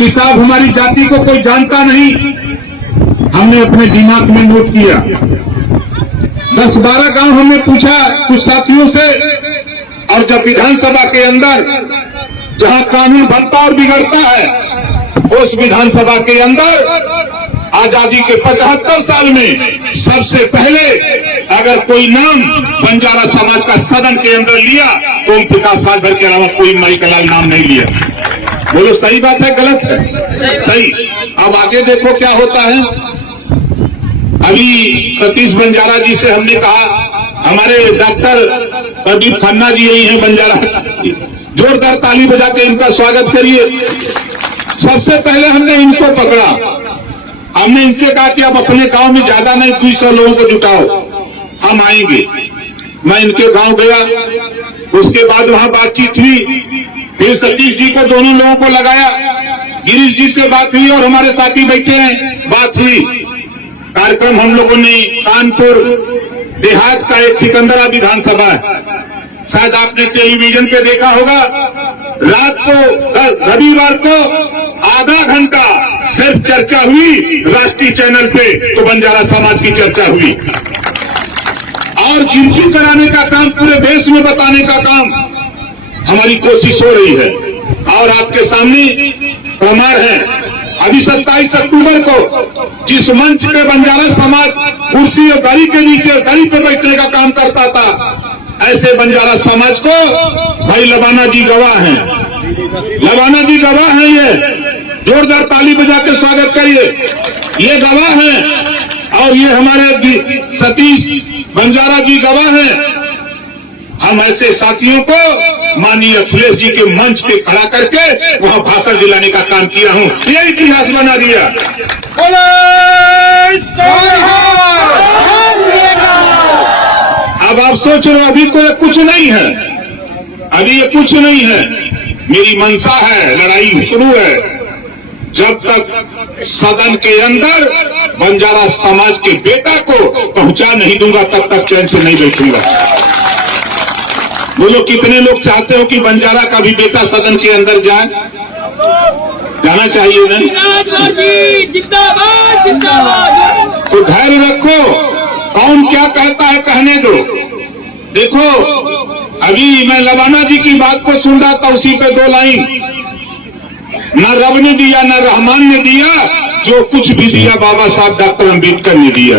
कि साहब हमारी जाति को कोई जानता नहीं। हमने अपने दिमाग में नोट किया, 10-12 गांव हमने पूछा कुछ साथियों से, और जब विधानसभा के अंदर जहां कानून बनता और बिगड़ता है, उस विधानसभा के अंदर आजादी के 75 साल में सबसे पहले अगर कोई नाम बंजारा समाज का सदन के अंदर लिया तो ओम प्रकाश राजभर के अलावा कोई माइकलाल नाम नहीं लिया। बोलो सही बात है गलत है? सही। अब आगे देखो क्या होता है। अभी सतीश बंजारा जी से हमने कहा, हमारे डॉक्टर प्रदीप खन्ना जी यही हैं बंजारा, जोरदार ताली बजा के इनका स्वागत करिए। सबसे पहले हमने इनको पकड़ा, हमने इनसे कहा कि अब अपने गांव में ज्यादा नहीं 200 लोगों को जुटाओ, हम आएंगे। मैं इनके गांव गया, उसके बाद वहां बातचीत हुई, फिर सतीश जी को दोनों लोगों को लगाया, गिरीश जी से बात हुई और हमारे साथी बैठे हैं, बात हुई। कार्यक्रम हम लोगों ने कानपुर देहात का एक सिकंदरा विधानसभा है, शायद आपने टेलीविजन पे देखा होगा, रात को रविवार को आधा घंटा सिर्फ चर्चा हुई राष्ट्रीय चैनल पे, तो बंजारा समाज की चर्चा हुई और गिनती कराने का काम, पूरे देश में बताने का काम हमारी कोशिश हो रही है। और आपके सामने प्रमाण है, अभी 27 अक्टूबर को जिस मंच पे बंजारा समाज कुर्सी और दरी के नीचे दरी पे बैठने का काम करता था, ऐसे बंजारा समाज को भाई लबाना जी गवाह हैं, लबाना जी गवाह हैं। ये जोरदार ताली बजा के स्वागत करिए, ये गवाह हैं और ये हमारे सतीश बंजारा जी गवाह हैं। हम ऐसे साथियों को माननीय अखिलेश जी के मंच पे खड़ा करके वहां भाषण दिलाने का काम किया हूं, ये इतिहास बना दिया। अब आप सोच रहे हो अभी तो ये कुछ नहीं है, अभी ये कुछ नहीं है। मेरी मंशा है, लड़ाई शुरू है। जब तक सदन के अंदर बंजारा समाज के बेटा को पहुंचा नहीं दूंगा तब तक चैन से नहीं बैठूंगा। बोलो कितने लोग चाहते हो कि बंजारा का भी बेटा सदन के अंदर जाए? जाना चाहिए ना? जिंदाबाद जिंदाबाद। तो धैर्य रखो, कौन क्या कहता है कहने दो। देखो अभी मैं लबाना जी की बात को सुन रहा था, उसी पे 2 लाइन, न रब ने दिया न रहमान ने दिया, जो कुछ भी दिया बाबा साहब डॉक्टर अम्बेडकर ने दिया।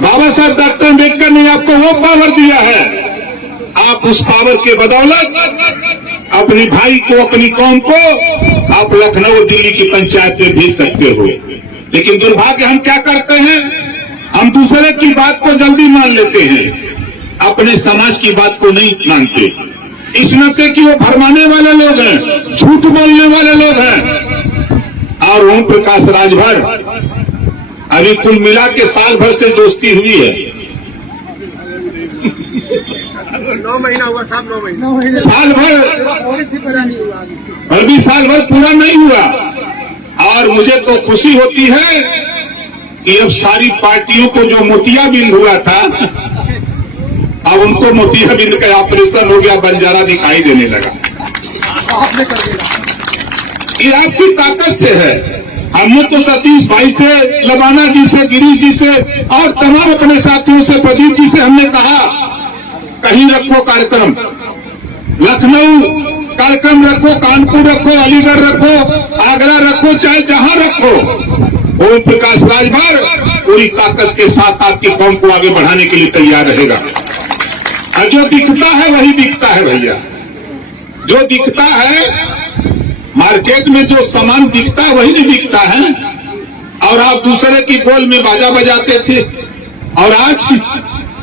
बाबा साहब डॉक्टर अम्बेडकर ने आपको वो पावर दिया है, आप उस पावर के बदौलत अपने भाई को, अपनी कौम को आप लखनऊ दिल्ली की पंचायत में भेज सकते हो। लेकिन दुर्भाग्य हम क्या करते हैं, हम दूसरे की बात को जल्दी मान लेते हैं, अपने समाज की बात को नहीं मानते, इस नाते कि वो भरमाने वाले लोग हैं, झूठ बोलने वाले लोग हैं। और ओम प्रकाश राजभर अभी कुल मिला के साल भर से दोस्ती हुई है। 9 महीना हुआ साहब, 9 महीना साल भर, अभी साल भर पूरा नहीं हुआ। और मुझे तो खुशी होती है कि अब सारी पार्टियों को जो मोतियाबिंद हुआ था, अब उनको मोतियाबिंद का ऑपरेशन हो गया, बंजारा दिखाई देने लगा। ये आपकी ताकत से है। हमने तो सतीश भाई से, लबाना जी से, गिरीश जी से और तमाम अपने साथियों से, प्रदीप जी से हमने कहा कहीं रखो कार्यक्रम, लखनऊ कार्यक्रम रखो, कानपुर रखो, अलीगढ़ रखो, आगरा रखो, चाहे जहां रखो, ओम प्रकाश राजभर पूरी ताकत के साथ आपकी कौम को आगे बढ़ाने के लिए तैयार रहेगा। और जो दिखता है वही बिकता है भैया, जो दिखता है मार्केट में, जो सामान दिखता है वही नहीं बिकता है। और आप दूसरे की गोल में बाजा बजाते थे, और आज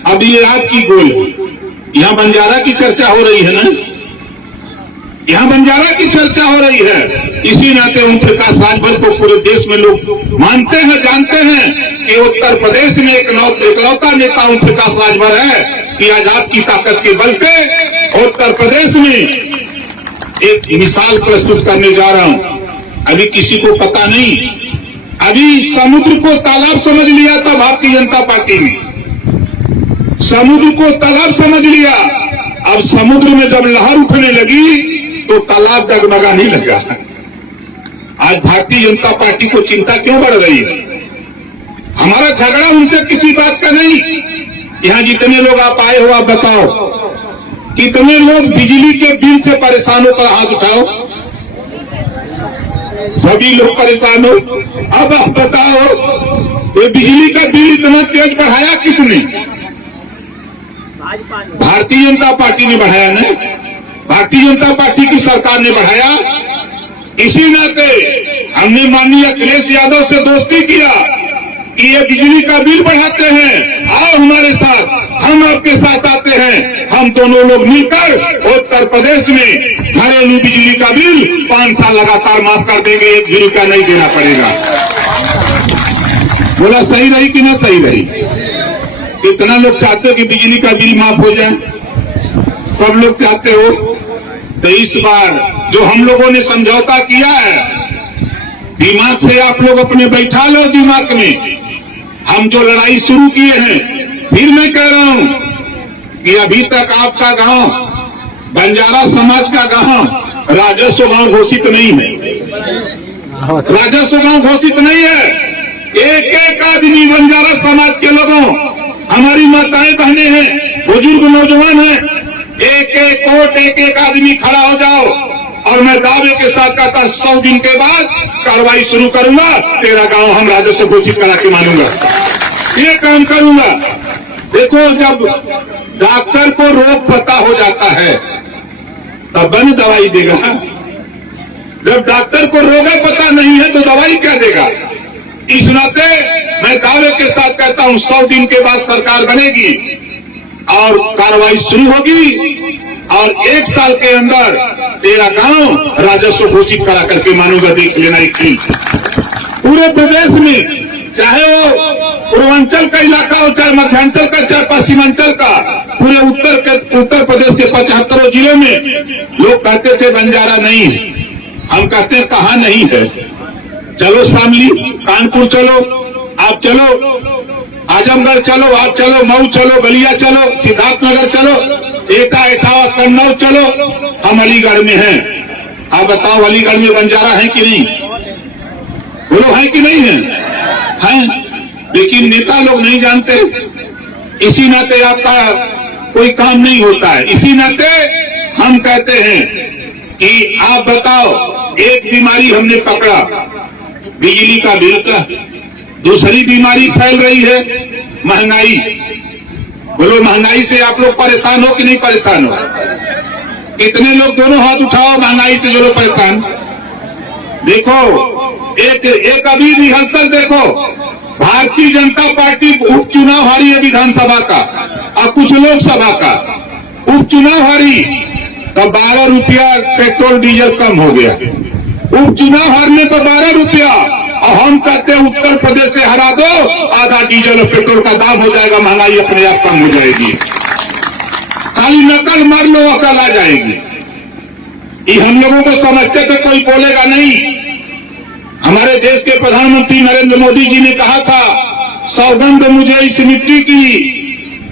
अब ये आपकी गोल है। यहाँ बंजारा की चर्चा हो रही है ना, यहाँ बंजारा की चर्चा हो रही है। इसी नाते ओम प्रकाश राजभर को पूरे देश में लोग मानते हैं, जानते हैं कि उत्तर प्रदेश में एक इकलौता नेता ओम प्रकाश राजभर है कि आज आपकी ताकत के बल पे उत्तर प्रदेश में एक मिसाल प्रस्तुत करने जा रहा हूं। अभी किसी को पता नहीं, अभी समुद्र को तालाब समझ लिया था भारतीय जनता पार्टी ने, समुद्र को तालाब समझ लिया। अब समुद्र में जब लहर उठने लगी तो तालाब डगमगाने लगा। आज भारतीय जनता पार्टी को चिंता क्यों बढ़ रही है? हमारा झगड़ा उनसे किसी बात का नहीं। यहाँ जितने लोग आप आए हो, आप बताओ कितने लोग बिजली के बिल से परेशान होकर हाथ उठाओ। सभी लोग परेशान हो। अब आप बताओ ये बिजली का बिल इतना तेज बढ़ाया किसने? भारतीय जनता पार्टी ने बढ़ाया ना? भारतीय जनता पार्टी की सरकार ने बढ़ाया। इसी नाते हमने माननीय अखिलेश यादव से दोस्ती किया कि ये बिजली का बिल बढ़ाते हैं, आओ हमारे साथ, हम आपके साथ आते हैं। हम दोनों लोग मिलकर उत्तर प्रदेश में घरेलू बिजली का बिल 5 साल लगातार माफ कर देंगे, 1 भी रुपया नहीं देना पड़ेगा। बोला सही रही कि ना सही रही? कितना लोग चाहते हो कि बिजली का बिल माफ हो जाए? सब लोग चाहते हो। तो इस बार जो हम लोगों ने समझौता किया है, दिमाग से आप लोग अपने बैठा लो दिमाग में। हम जो लड़ाई शुरू किए हैं, फिर मैं कह रहा हूं कि अभी तक आपका गांव, बंजारा समाज का गांव राजस्व गांव घोषित नहीं है। राजस्व गांव घोषित नहीं है। एक एक आदमी बंजारा समाज के लोगों, हमारी माताएं बहनें हैं, बुजुर्ग नौजवान हैं, एक एक वोट, एक एक आदमी खड़ा हो जाओ और मैं दावे के साथ कहता 100 दिन के बाद कार्रवाई शुरू करूंगा, तेरा गांव हम राजस्व घोषित करा के मानूंगा। ये काम करूंगा। देखो, जब डॉक्टर को रोग पता हो जाता है तब न दवाई देगा। जब डॉक्टर को रोग पता नहीं है तो दवाई क्या देगा? इस नाते मैं दावे के साथ कहता हूं 100 दिन के बाद सरकार बनेगी और कार्रवाई शुरू होगी और 1 साल के अंदर तेरा गांव राजस्व घोषित करा करके मानूंगा। देख लेना एक दिन पूरे प्रदेश में, चाहे वो पूर्वांचल का इलाका हो, चाहे मध्यांचल का, चाहे पश्चिमांचल का, पूरे उत्तर प्रदेश के 75 जिलों में लोग कहते थे बंजारा नहीं है। हम कहते हैं कहां नहीं है? चलो शामली, कानपुर चलो, आप चलो, आजमगढ़ चलो, आप चलो, मऊ चलो, बलिया चलो, सिद्धार्थनगर चलो, एटा, इटावा, कन्नौज चलो, हम अलीगढ़ में हैं। आप बताओ अलीगढ़ में बंजारा है कि नहीं? बोलो है कि नहीं है? हैं, लेकिन नेता लोग नहीं जानते। इसी नाते आपका कोई काम नहीं होता है। इसी नाते हम कहते हैं कि आप बताओ, एक बीमारी हमने पकड़ा बिजली का बिल का, दूसरी बीमारी फैल रही है महंगाई। बोलो महंगाई से आप लोग परेशान हो कि नहीं परेशान हो? कितने लोग, दोनों हाथ उठाओ, महंगाई से जो लोग परेशान। देखो एक अभी रिहर्सल देखो, भारतीय जनता पार्टी उपचुनाव हारी है विधानसभा का और कुछ लोकसभा का उपचुनाव हारी, तो 12 रुपया पेट्रोल डीजल कम हो गया। उपचुनाव हारने पर 12 रुपया, और हम कहते हैं उत्तर प्रदेश से हरा दो, आधा डीजल और पेट्रोल का दाम हो जाएगा, महंगाई अपने आप कम हो जाएगी। खाली नकल मार लो, अकल आ जाएगी। ये हम लोगों को समझते थे, कोई बोलेगा नहीं। हमारे देश के प्रधानमंत्री नरेंद्र मोदी जी ने कहा था, सौगंध मुझे इस मिट्टी की,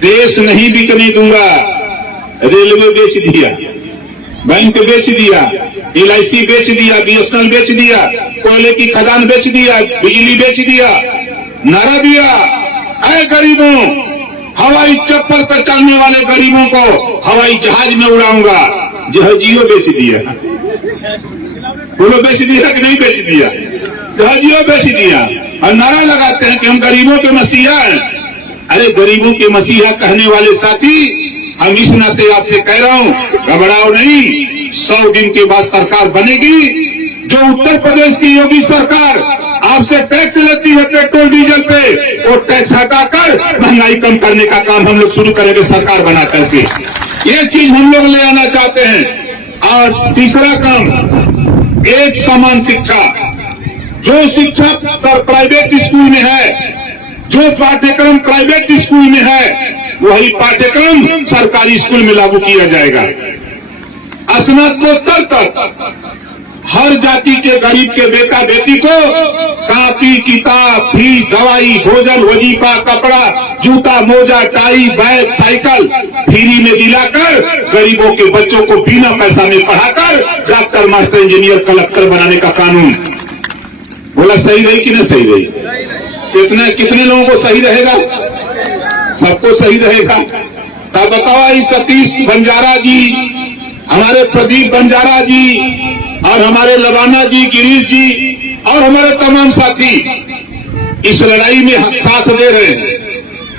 देश नहीं बिकने दूंगा। रेलवे बेच दिया, बैंक बेच दिया, LIC बेच दिया, BSNL बेच दिया, कोयले की खदान बेच दिया, बिजली बेच दिया, नारा दिया, ऐ गरीबों, हवाई चप्पल पर चलने वाले गरीबों को हवाई जहाज में उड़ाऊंगा। जहाजियो बेच दिया। बोलो बेच दिया कि नहीं बेच दिया? जहाजियो बेच दिया और नारा लगाते हैं कि हम गरीबों के मसीहा हैं। अरे गरीबों के मसीहा कहने वाले साथी, हम इस नाते आपसे कह रहा हूं, घबराओ नहीं। 100 दिन के बाद सरकार बनेगी। जो उत्तर प्रदेश की योगी सरकार आपसे टैक्स लेती है पेट्रोल डीजल पे, वो टैक्स हटाकर महंगाई कम करने का काम हम लोग शुरू करेंगे सरकार बना करके। ये चीज हम लोग ले आना चाहते हैं। और तीसरा काम, एक समान शिक्षा। जो शिक्षा प्राइवेट स्कूल में है, जो पाठ्यक्रम प्राइवेट स्कूल में है, वही पाठ्यक्रम सरकारी स्कूल में लागू किया जाएगा। स्नातकोत्तर तक हर जाति के गरीब के बेटा बेटी को कापी, किताब, फीस, दवाई, भोजन, वजीफा, कपड़ा, जूता, मोजा, टाई, बैग, साइकिल फ्री में दिलाकर गरीबों के बच्चों को बिना पैसा में पढ़ाकर डॉक्टर, मास्टर, इंजीनियर, कलेक्टर बनाने का कानून बोला सही रही कि नहीं सही रही? कितने लोगों को सही रहेगा? सबको सही रहेगा। तब बताओ, ये सतीश बंजारा जी, हमारे प्रदीप बंजारा जी और हमारे लबाना जी, गिरीश जी और हमारे तमाम साथी इस लड़ाई में साथ दे रहे हैं,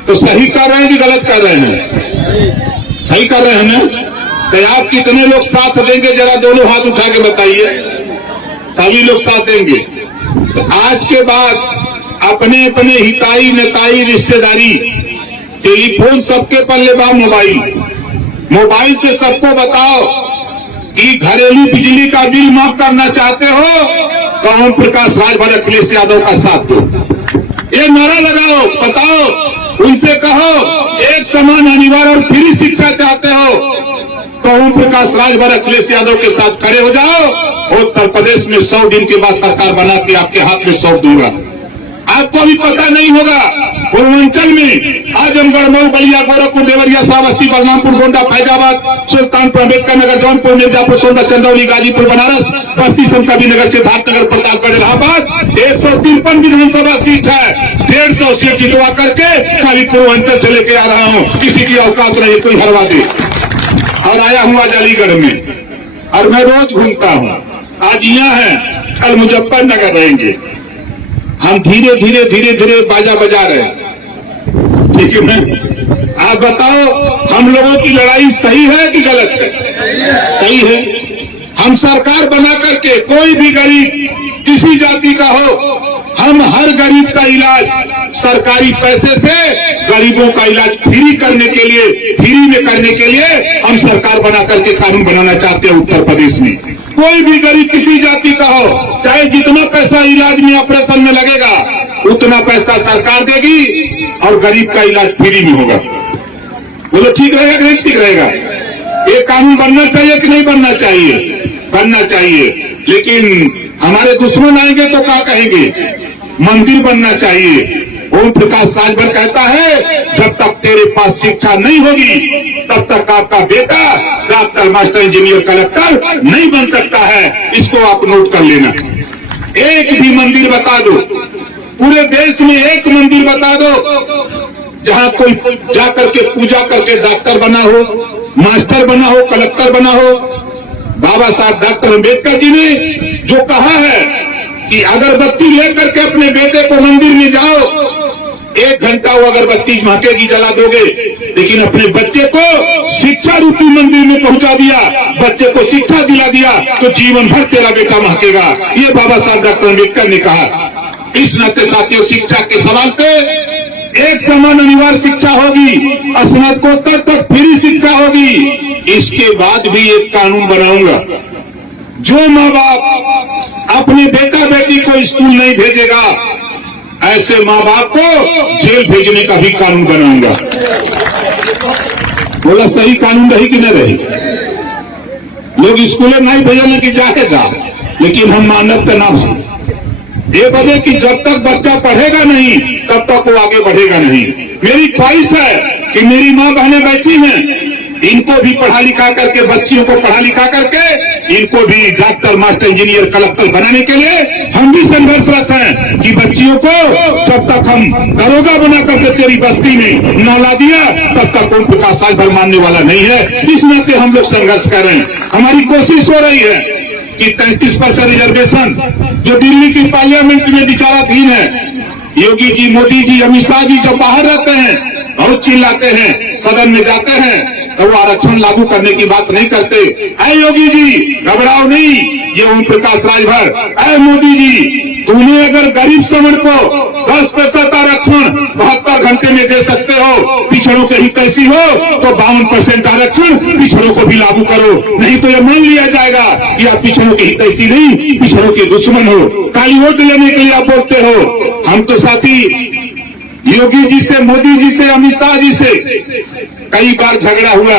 तो सही कर रहे हैं कि गलत कर रहे हैं? सही कर रहे हैं ना? तो आप कितने लोग साथ देंगे? जरा दोनों हाथ उठा के बताइए। सभी लोग साथ देंगे। तो आज के बाद अपने अपने हिताई नताई रिश्तेदारी, टेलीफोन सबके पल्ले बा, मोबाइल से सबको बताओ कि घरेलू बिजली का बिल माफ करना चाहते हो तो ओम प्रकाश राजभर अखिलेश यादव का साथ दो। ये नारा लगाओ, बताओ, उनसे कहो एक समान अनिवार्य और फ्री शिक्षा चाहते हो तो ओम प्रकाश राजभर अखिलेश यादव के साथ खड़े हो जाओ। उत्तर प्रदेश में 100 दिन के बाद सरकार बना के आपके हाथ में सौंप दूंगा। आपको भी पता नहीं होगा, पूर्वांचल में आजमगढ़, मऊ, बलिया, गोरखपुर, देवरिया, श्रावस्ती, बलरामपुर, गोंडा, फैजाबाद, सुल्तानपुर, अम्बेडकर नगर, जौनपुर, मिर्जापुर, सोनभद्र, चंदौली, गाजीपुर, बनारस, बस्ती, संतकबीरनगर, सिद्धार्थनगर, प्रतापगढ़, इलाहाबाद 153 विधानसभा सीट है। 150 सीट जितवा करके खाली पूर्वांचल से लेके आ रहा हूँ। किसी की औकात नहीं कोई हरवा दे। और आया हूँ आज अलीगढ़ में, और मैं रोज घूमता हूँ। आज यहाँ है, कल मुजफ्फरनगर रहेंगे। हम धीरे धीरे धीरे धीरे बाजा बजा रहे हैं, ठीक है ना? आप बताओ, हम लोगों की लड़ाई सही है कि गलत है? सही है। हम सरकार बना करके कोई भी गरीब किसी जाति का हो, हम हर गरीब का इलाज सरकारी पैसे से गरीबों का इलाज फ्री करने के लिए, फ्री में करने के लिए हम सरकार बना करके कानून बनाना चाहते हैं उत्तर प्रदेश में। कोई भी गरीब किसी जाति का हो, चाहे जितना पैसा इलाज में ऑपरेशन में लगेगा उतना पैसा सरकार देगी और गरीब का इलाज फ्री में होगा। बोलो ठीक रहेगा कि नहीं ठीक रहेगा? ये कानून बनना चाहिए कि नहीं बनना चाहिए? बनना चाहिए। लेकिन हमारे दुश्मन आएंगे तो क्या कहेंगे? मंदिर बनना चाहिए। ओम प्रकाश राजभर कहता है, जब तक तेरे पास शिक्षा नहीं होगी तब तक आपका बेटा डॉक्टर, मास्टर, इंजीनियर, कलेक्टर नहीं बन सकता है। इसको आप नोट कर लेना। एक भी मंदिर बता दो, पूरे देश में एक मंदिर बता दो जहां कोई जाकर के पूजा करके डॉक्टर बना हो, मास्टर बना हो, कलेक्टर बना हो। बाबा साहब डॉक्टर अम्बेडकर जी ने जो कहा है कि अगरबत्ती लेकर के अपने बेटे को मंदिर में जाओ, 1 घंटा वो अगरबत्ती महकेगी, जला दोगे, लेकिन अपने बच्चे को शिक्षा रूपी मंदिर में पहुंचा दिया, बच्चे को शिक्षा दिला दिया तो जीवन भर तेरा बेटा महकेगा। ये बाबा साहब डॉक्टर अम्बेडकर ने कहा। इस नाते साथियों, शिक्षा के सवाल पे एक समान अनिवार्य शिक्षा होगी, स्नातकोत्तर तक फ्री शिक्षा होगी। इसके बाद भी एक कानून बनाऊंगा, जो माँ बाप अपने बेटा बेटी को स्कूल नहीं भेजेगा, ऐसे माँ बाप को जेल भेजने का भी कानून बनाऊंगा। बोला सही कानून रही कि नहीं रही? लोग स्कूल नहीं भेजने की चाहेगा, लेकिन हम मानव के नाम से ये बदे कि जब तक बच्चा पढ़ेगा नहीं तब तक वो आगे बढ़ेगा नहीं। मेरी ख्वाहिश है कि मेरी माँ बहनें बैठी हैं, इनको भी पढ़ा लिखा करके, बच्चियों को पढ़ा लिखा करके इनको भी डॉक्टर, मास्टर, इंजीनियर, कलेक्टर बनाने के लिए हम भी संघर्षरत हैं कि बच्चियों को जब तक हम दरोगा बना करके तेरी बस्ती में नौला दिया तब तक ओम प्रकाश राजभर मानने वाला नहीं है। इस नाते हम लोग संघर्ष कर रहे हैं। हमारी कोशिश हो रही है कि 33% रिजर्वेशन जो दिल्ली की पार्लियामेंट में विचाराधीन है, योगी जी, मोदी जी, अमित शाह जी जो बाहर रहते हैं और चिल्लाते हैं, सदन में जाते हैं तो वो आरक्षण लागू करने की बात नहीं करते। ऐ योगी जी घबराओ नहीं, ये ओम प्रकाश राजभर, ऐ मोदी जी, तूने अगर गरीब श्रमण को 10% आरक्षण 72 घंटे में दे सकते हो, पिछड़ों के हित ऐसी हो तो 52% आरक्षण पिछड़ों को भी लागू करो, नहीं तो ये मान लिया जाएगा कि आप पिछड़ों के हित ऐसी नहीं, पिछड़ों के दुश्मन हो, काली वोट लेने के लिए आप बोलते हो। हम तो साथी योगी जी से, मोदी जी से, अमित शाह जी से कई बार झगड़ा हुआ।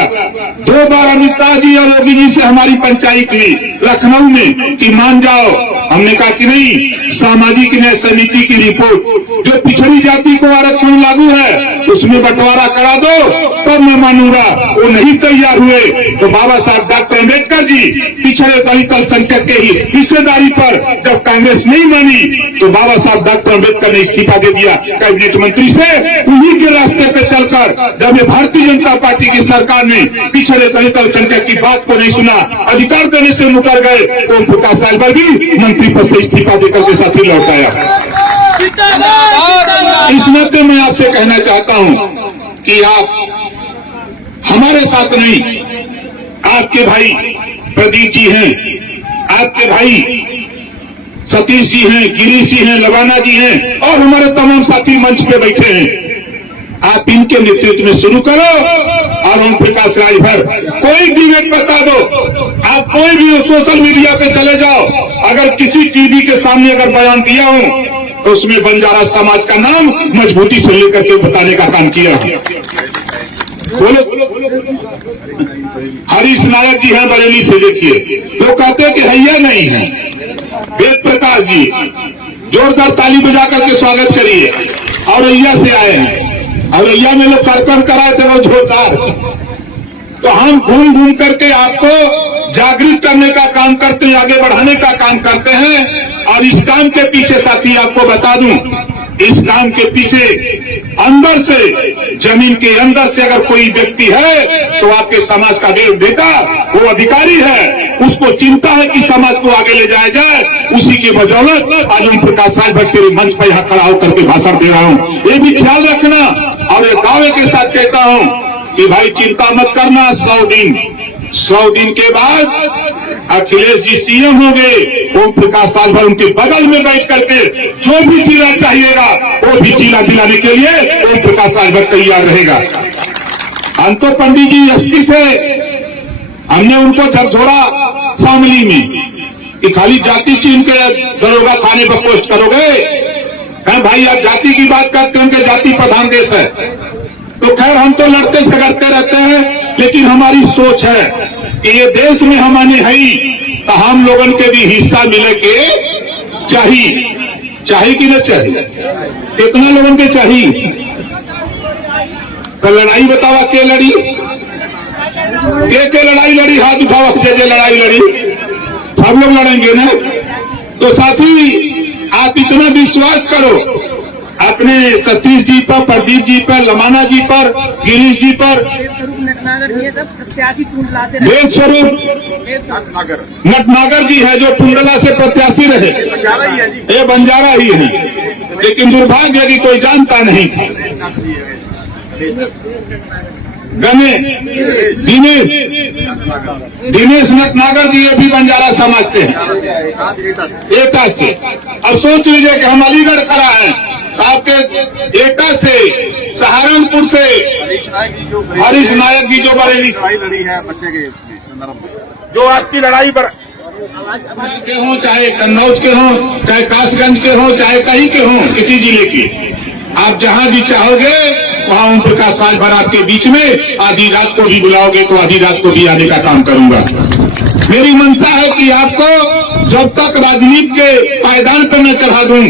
2 बार अमित शाह जी और योगी जी से हमारी पंचायत हुई लखनऊ में कि मान जाओ। हमने कहा कि नहीं, सामाजिक न्याय समिति की रिपोर्ट जो पिछड़ी जाति को आरक्षण लागू है उसमें बंटवारा करा दो तब मैं मानूंगा। वो नहीं तैयार हुए तो बाबा साहब डॉक्टर अम्बेडकर जी पिछड़े दलित अल्पसंख्यक के ही हिस्सेदारी पर जब कांग्रेस नहीं मानी तो बाबा साहब डॉक्टर अम्बेडकर ने इस्तीफा दे दिया कैबिनेट मंत्री से। उन्हीं के रास्ते पे चलकर जब ये भारतीय जनता पार्टी की सरकार ने पिछड़े दलित अल्पसंख्यक की बात को नहीं सुना, अधिकार देने से मुकर गए, तो ओम प्रकाश राजभर भी मंत्री पद से इस्तीफा देकर के साथ ही लौट आया। इस नाते मैं आपसे कहना चाहता हूं कि आप हमारे साथ नहीं, आपके भाई प्रदीप जी हैं, आपके भाई सतीश जी हैं, गिरीश जी हैं, लबाना जी हैं और हमारे तमाम साथी मंच पे बैठे हैं। आप इनके नेतृत्व में शुरू करो और ओम प्रकाश राजभर कोई डिबेट बता दो, आप कोई भी सोशल मीडिया पे चले जाओ, अगर किसी टीवी के सामने अगर बयान दिया हो तो उसमें बंजारा समाज का नाम मजबूती से लेकर के बताने का काम किया। बोलो हरीश नायक जी हैं बरेली से, देखिए तो कहते हैं कि हैया नहीं है। वेद प्रकाश जी जोरदार ताली बजा करके स्वागत करिए। औरैया से आए हैं, औरैया में लोग कार्यक्रम कराए थे वो जोरदार। तो हम घूम घूम करके आपको जागृत करने का काम करते हैं, आगे बढ़ाने का काम करते हैं। और इस काम के पीछे साथी आपको बता दूं, इस काम के पीछे अंदर से, जमीन के अंदर से अगर कोई व्यक्ति है तो आपके समाज का बेटा वो अधिकारी है, उसको चिंता है कि समाज को आगे ले जाया जाए। उसी की बदौलत आज ओम प्रकाश राजभर तेरे मंच पर यहाँ खड़ा होकर के भाषण दे रहा हूँ। ये भी ख्याल रखना और ये दावे के साथ कहता हूँ कि भाई चिंता मत करना, 100 दिन के बाद अखिलेश जी सीएम होंगे, ओम प्रकाश राजभर उनके बगल में बैठ करके जो भी चीला चाहिएगा वो भी चीला दिलाने के लिए ओम प्रकाश राजभर तैयार रहेगा। अंतो पंडित जी एसपी थे, हमने उनको झकझोड़ा शामली में कि खाली जाति चीन के दरोगा थाने पर पोस्ट करोगे। कहें भाई आप जाति की बात करते हैं कि जाति प्रधान देश है। तो खैर हम तो लड़ते झगड़ते रहते हैं, लेकिन हमारी सोच है कि ये देश में हमने है तो हम लोगन के भी हिस्सा मिले के चाहिए कि न चाहिए? कितना लोगन के चाहिए? तो लड़ाई बतावा के लड़ी, के लड़ाई लड़ी, हाथ उठावा जे लड़ाई लड़ी, सब लोग लड़ेंगे ना। तो साथी आप इतना विश्वास करो अपने सतीश जी पर, प्रदीप जी पर, लमाना जी पर, गिरीश जी पर, नटनागर ये सब प्रत्याशी टुंडला से वेद स्वरूप नटनागर जी है जो टुंडला से प्रत्याशी रहे, ये बंजारा ही है। लेकिन दुर्भाग्य है कि कोई जानता नहीं था। दिनेश नटनागर जी ये भी बंजारा समाज से है, एटा से। अब सोच लीजिए कि हम अलीगढ़ खड़ा है, आपके एटा से, सहारनपुर से हरीश नायक जी जो बरेली लड़ी है बच्चे के जो आपकी लड़ाई पर के हों, चाहे कन्नौज के हों, चाहे कासगंज के हों, चाहे कहीं के हों, किसी जिले की, आप जहां भी चाहोगे वहां ओम प्रकाश राजभर आपके बीच में आधी रात को भी बुलाओगे तो आधी रात को भी आने का काम करूंगा। मेरी मंशा है कि आपको जब तक राजनीति के पायदान पर न चढ़ा दूं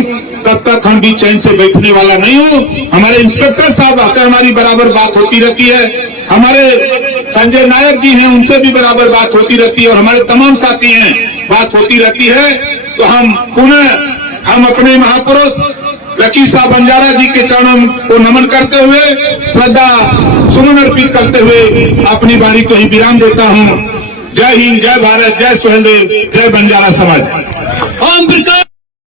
तब तक हम भी चैन से बैठने वाला नहीं हूं। हमारे इंस्पेक्टर साहब से हमारी बराबर बात होती रहती है, हमारे संजय नायक जी हैं उनसे भी बराबर बात होती रहती है और हमारे तमाम साथी हैं बात होती रहती है। तो हम पुनः हम अपने महापुरुष लकी साहब बंजारा जी के चरणों को नमन करते हुए, श्रद्धा सुमन अर्पित करते हुए अपनी वाणी को ही विराम देता हूं। जय हिंद, जय भारत, जय सुहेलदेव, जय बंजारा समाज। ओम प्रकाश।